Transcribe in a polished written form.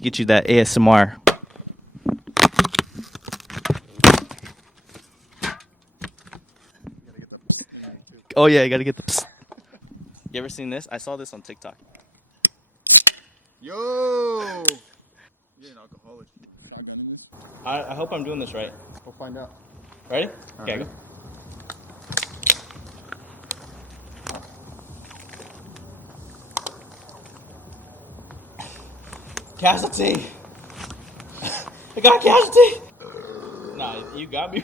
Get you that ASMR. Oh yeah, you gotta get the psst. You ever seen this? I saw this on TikTok. Yo! You're an alcoholic. I hope I'm doing this right. We'll find out. Ready? Okay, go. Casualty! I got a casualty! Nah, you got me.